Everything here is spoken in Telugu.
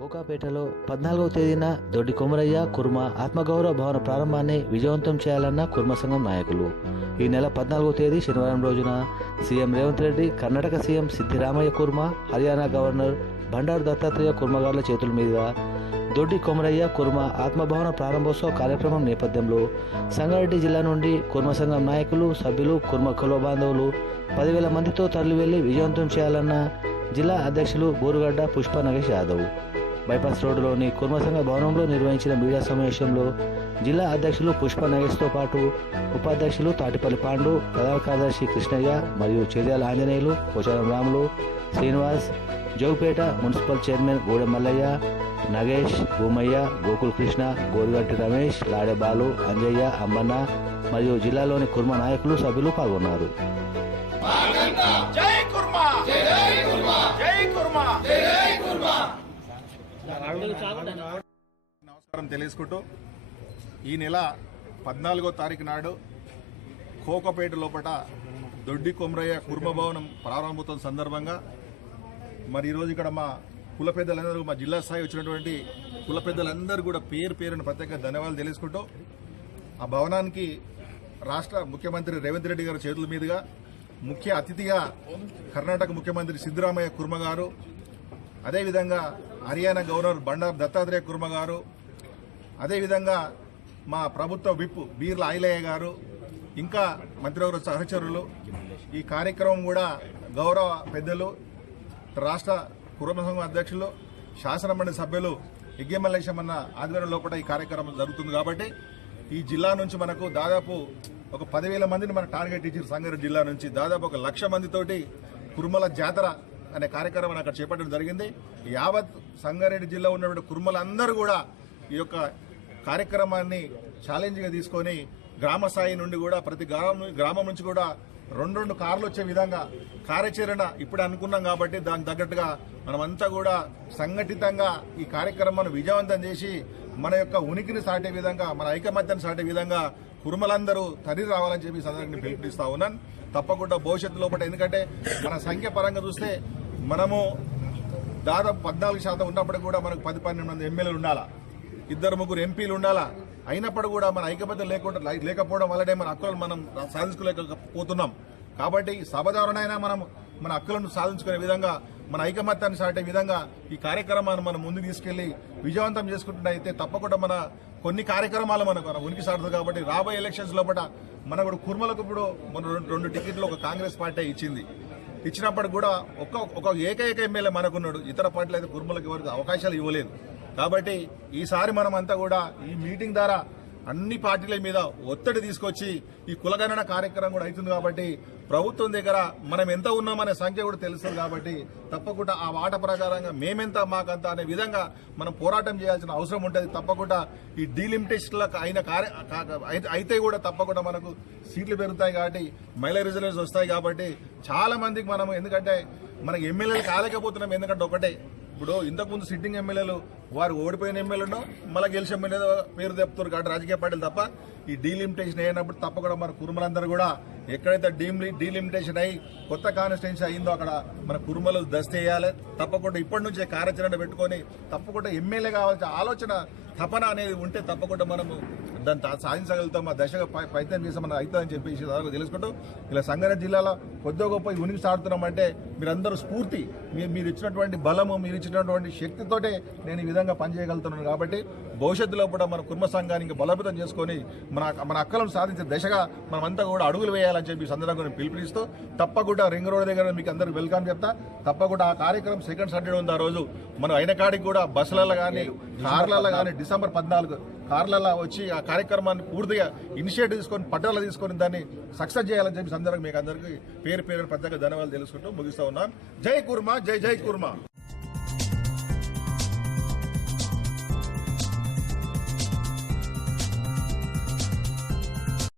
కోకాపేటలో పద్నాలుగవ తేదీన దొడ్డి కొమరయ్య కుర్మ ఆత్మగౌరవ భవన ప్రారంభాన్ని విజయవంతం చేయాలన్న కుర్మ సంఘం నాయకులు. ఈ నెల పద్నాలుగవ తేదీ శనివారం రోజున CM Revanth Reddy Karnataka CM Siddaramaiah Kurma Haryana governor Bandaru Dattatreya కుర్మగారుల చేతుల మీదుగా దొడ్డి కొమరయ్య కుర్మ ఆత్మభవన ప్రారంభోత్సవ కార్యక్రమం నేపథ్యంలో సంగారెడ్డి జిల్లా నుండి కుర్మ సంఘం నాయకులు సభ్యులు కుర్మ కుల బాంధవులు పదివేల మందితో తరలివెళ్ళి విజయవంతం చేయాలన్న జిల్లా అధ్యక్షులు బోరుగడ్డ పుష్ప నగేష్ యాదవ్. బైపాస్ రోడ్డులోని కుర్మసంఘ భవనంలో నిర్వహించిన మీడియా సమావేశంలో జిల్లా అధ్యక్షులు పుష్ప నగేష్తో పాటు ఉపాధ్యక్షులు తాటిపల్లి పాండు ప్రధాన కార్యదర్శి కృష్ణయ్య మరియు చెర్యాల ఆంజనేయులు పోచారం రాములు శ్రీనివాస్ జౌపేట మున్సిపల్ చైర్మన్ గూడ మల్లయ్య నగేష్ భూమయ్య గోకుల్ కృష్ణ గోరుగంటి రమేష్ లాడేబాలు అంజయ్య అమ్మన్న మరియు జిల్లాలోని కుర్మ నాయకులు సభ్యులు పాల్గొన్నారు. నమస్కారం తెలుసుకుంటూ ఈ నెల పద్నాలుగో తారీఖు నాడు కోకపేట లోపట దొడ్డి కొమరయ్య కుర్మ భవనం ప్రారంభోత్సవం సందర్భంగా మరి ఈరోజు ఇక్కడ మా కుల పెద్దలందరూ మా జిల్లా స్థాయి వచ్చినటువంటి కుల పెద్దలందరూ కూడా పేరు పేరున ప్రత్యేక ధన్యవాదాలు తెలుసుకుంటూ ఆ భవనానికి రాష్ట్ర ముఖ్యమంత్రి రేవంత్ రెడ్డి గారి చేతుల మీదుగా ముఖ్య అతిథిగా కర్ణాటక ముఖ్యమంత్రి సిద్దరామయ్య కుర్మ గారు అదేవిధంగా హర్యానా గవర్నర్ బండారు దత్తాత్రేయ కుర్మ గారు అదేవిధంగా మా ప్రభుత్వ విప్ బీర్ల ఆయిలయ్య గారు ఇంకా మంత్రివర్గ సహచరులు. ఈ కార్యక్రమం కూడా గౌరవ పెద్దలు రాష్ట్ర కుటుంబ సంఘం అధ్యక్షులు శాసనమండలి సభ్యులు యజ్ఞమల్లేశమన్న ఆధ్వర్యంలో కూడా ఈ కార్యక్రమం జరుగుతుంది కాబట్టి ఈ జిల్లా నుంచి మనకు దాదాపు ఒక పదివేల మందిని మన టార్గెట్ ఇచ్చారు సంగారెడ్డి జిల్లా నుంచి దాదాపు ఒక లక్ష మందితోటి కురుమల జాతర అనే కార్యక్రమం అక్కడ చేపట్టడం జరిగింది. యావత్ సంగారెడ్డి జిల్లా ఉన్నటువంటి కురుమలందరూ కూడా ఈ యొక్క కార్యక్రమాన్ని ఛాలెంజ్గా తీసుకొని గ్రామ స్థాయి నుండి కూడా ప్రతి గ్రామం గ్రామం నుంచి కూడా రెండు రెండు కార్లు వచ్చే విధంగా కార్యాచరణ ఇప్పుడు అనుకున్నాం కాబట్టి దానికి తగ్గట్టుగా మనమంతా కూడా సంఘటితంగా ఈ కార్యక్రమాన్ని విజయవంతం చేసి మన యొక్క ఉనికిని సాటే విధంగా మన ఐకమత్యాన్ని సాటే విధంగా కురుమలందరూ తరి రావాలని చెప్పి సందర్భంగా పిలుపునిస్తా ఉన్నాను. తప్పకుండా భవిష్యత్తు లోపల ఎందుకంటే మన సంఖ్య పరంగా చూస్తే మనము దాదాపు పద్నాలుగు శాతం ఉన్నప్పటికీ కూడా మనకు పది పన్నెండు మంది ఎమ్మెల్యేలు ఉండాలా? ఇద్దరు ముగ్గురు ఎంపీలు ఉండాలా? అయినప్పుడు కూడా మన ఐకమత్యం లేకుండా లేకపోవడం వల్లనే మన హక్కులను మనం సాధించుకోలేకపోతున్నాం. కాబట్టి సభ ద్వారానైనా మనం మన హక్కులను సాధించుకునే విధంగా మన ఐకమత్యాన్ని సాటే విధంగా ఈ కార్యక్రమాన్ని మనం ముందుకు తీసుకెళ్ళి విజయవంతం చేసుకుంటున్నైతే తప్పకుండా మన కొన్ని కార్యక్రమాలు మనకు మన ఉనికి సాడదు కాబట్టి రాబోయే ఎలక్షన్స్ లోపల మన కూడా కుర్మలకు ఇప్పుడు మన రెండు టికెట్లు ఒక కాంగ్రెస్ పార్టీ ఇచ్చింది. ఇచ్చినప్పటికి కూడా ఒక్క ఒక ఏకైక ఎమ్మెల్యే మనకున్నాడు. ఇతర పార్టీలు అయితే కుర్మలకు ఎవరికి అవకాశాలు ఇవ్వలేదు. కాబట్టి ఈసారి మనం అంతా కూడా ఈ మీటింగ్ ద్వారా అన్ని పార్టీల మీద ఒత్తిడి తీసుకొచ్చి ఈ కులగణన కార్యక్రమం కూడా అవుతుంది కాబట్టి ప్రభుత్వం దగ్గర మనం ఎంత ఉన్నామనే సంఖ్య కూడా తెలుస్తుంది కాబట్టి తప్పకుండా ఆ వాట ప్రకారంగా మేమెంత మాకంత అనే విధంగా మనం పోరాటం చేయాల్సిన అవసరం ఉంటుంది. తప్పకుండా ఈ డీలిమిటేషన్ల అయిన కార్య అయితే- అయితే కూడా తప్పకుండా మనకు సీట్లు పెరుగుతాయి కాబట్టి మహిళా రిజర్వేషన్స్ వస్తాయి కాబట్టి చాలా మందికి మనం ఎందుకంటే మనకి ఎమ్మెల్యేలు కాలేకపోతున్నాం. ఎందుకంటే ఒకటే ఇప్పుడు ఇంతకుముందు సిట్టింగ్ ఎమ్మెల్యేలు వారు ఓడిపోయిన ఎమ్మెల్యేను మళ్ళీ గెలిచి ఎమ్మెల్యే పేరు తెప్పుతారు కాబట్టి రాజకీయ పార్టీలు తప్ప ఈ డీలిమిటేషన్ అయినప్పుడు తప్పకుండా మన కురుమలందరూ కూడా ఎక్కడైతే డీమ్ డీలిమిటేషన్ అయ్యి కొత్త కాన్స్టిట్యున్సీ అయిందో అక్కడ మన కురుమలు దస్తేయాలి తప్పకుండా ఇప్పటి నుంచే కార్యాచరణ పెట్టుకొని తప్పకుండా ఎమ్మెల్యే కావాల్సిన ఆలోచన తపన అనేది ఉంటే తప్పకుండా మనము దాన్ని సాధించగలుగుతాం ఆ దశగా ప్రయత్నం చేసి మనం అవుతుందని చెప్పేసి దాదాపు తెలుసుకుంటూ ఇలా సంగారెడ్డి జిల్లాలో కొద్దిగా గొప్ప ఈ ఉనికి సాడుతున్నామంటే మీరందరూ స్ఫూర్తి. మీరు ఇచ్చినటువంటి బలము మీరు ఇచ్చినటువంటి శక్తితోటే నేను ఈ విధంగా పనిచేయగలుగుతున్నాను కాబట్టి భవిష్యత్తులో కూడా మన కుర్మ సంఘానికి బలోపేతం చేసుకొని మన మన అక్కలను సాధించే దశగా మనమంతా కూడా అడుగులు వేయాలని చెప్పి సందర్భంగా పిలుపునిస్తూ తప్పకుండా రింగ్ రోడ్ దగ్గర మీకు అందరూ వెల్కమ్ చెప్తా. తప్పకుండా ఆ కార్యక్రమం సెకండ్ సాటర్డే ఉంది ఆ రోజు. మనం అయిన కాడికి కూడా బస్సులలో కానీ కార్లలో కానీ డిసెంబర్ పద్నాలుగు కార్లలో వచ్చి ఆ కార్యక్రమాన్ని పూర్తిగా ఇనిషియేటివ్ తీసుకొని పట్టాలు తీసుకొని దాన్ని సక్సెస్ చేయాలని చెప్పి సందర్భంగా మీకు అందరికీ పేరు పేరు ప్రత్యేక ధన్యవాదాలు తెలుసుకుంటూ ముగిస్తా ఉన్నాను. జై కుర్మా జై జై కుర్మా.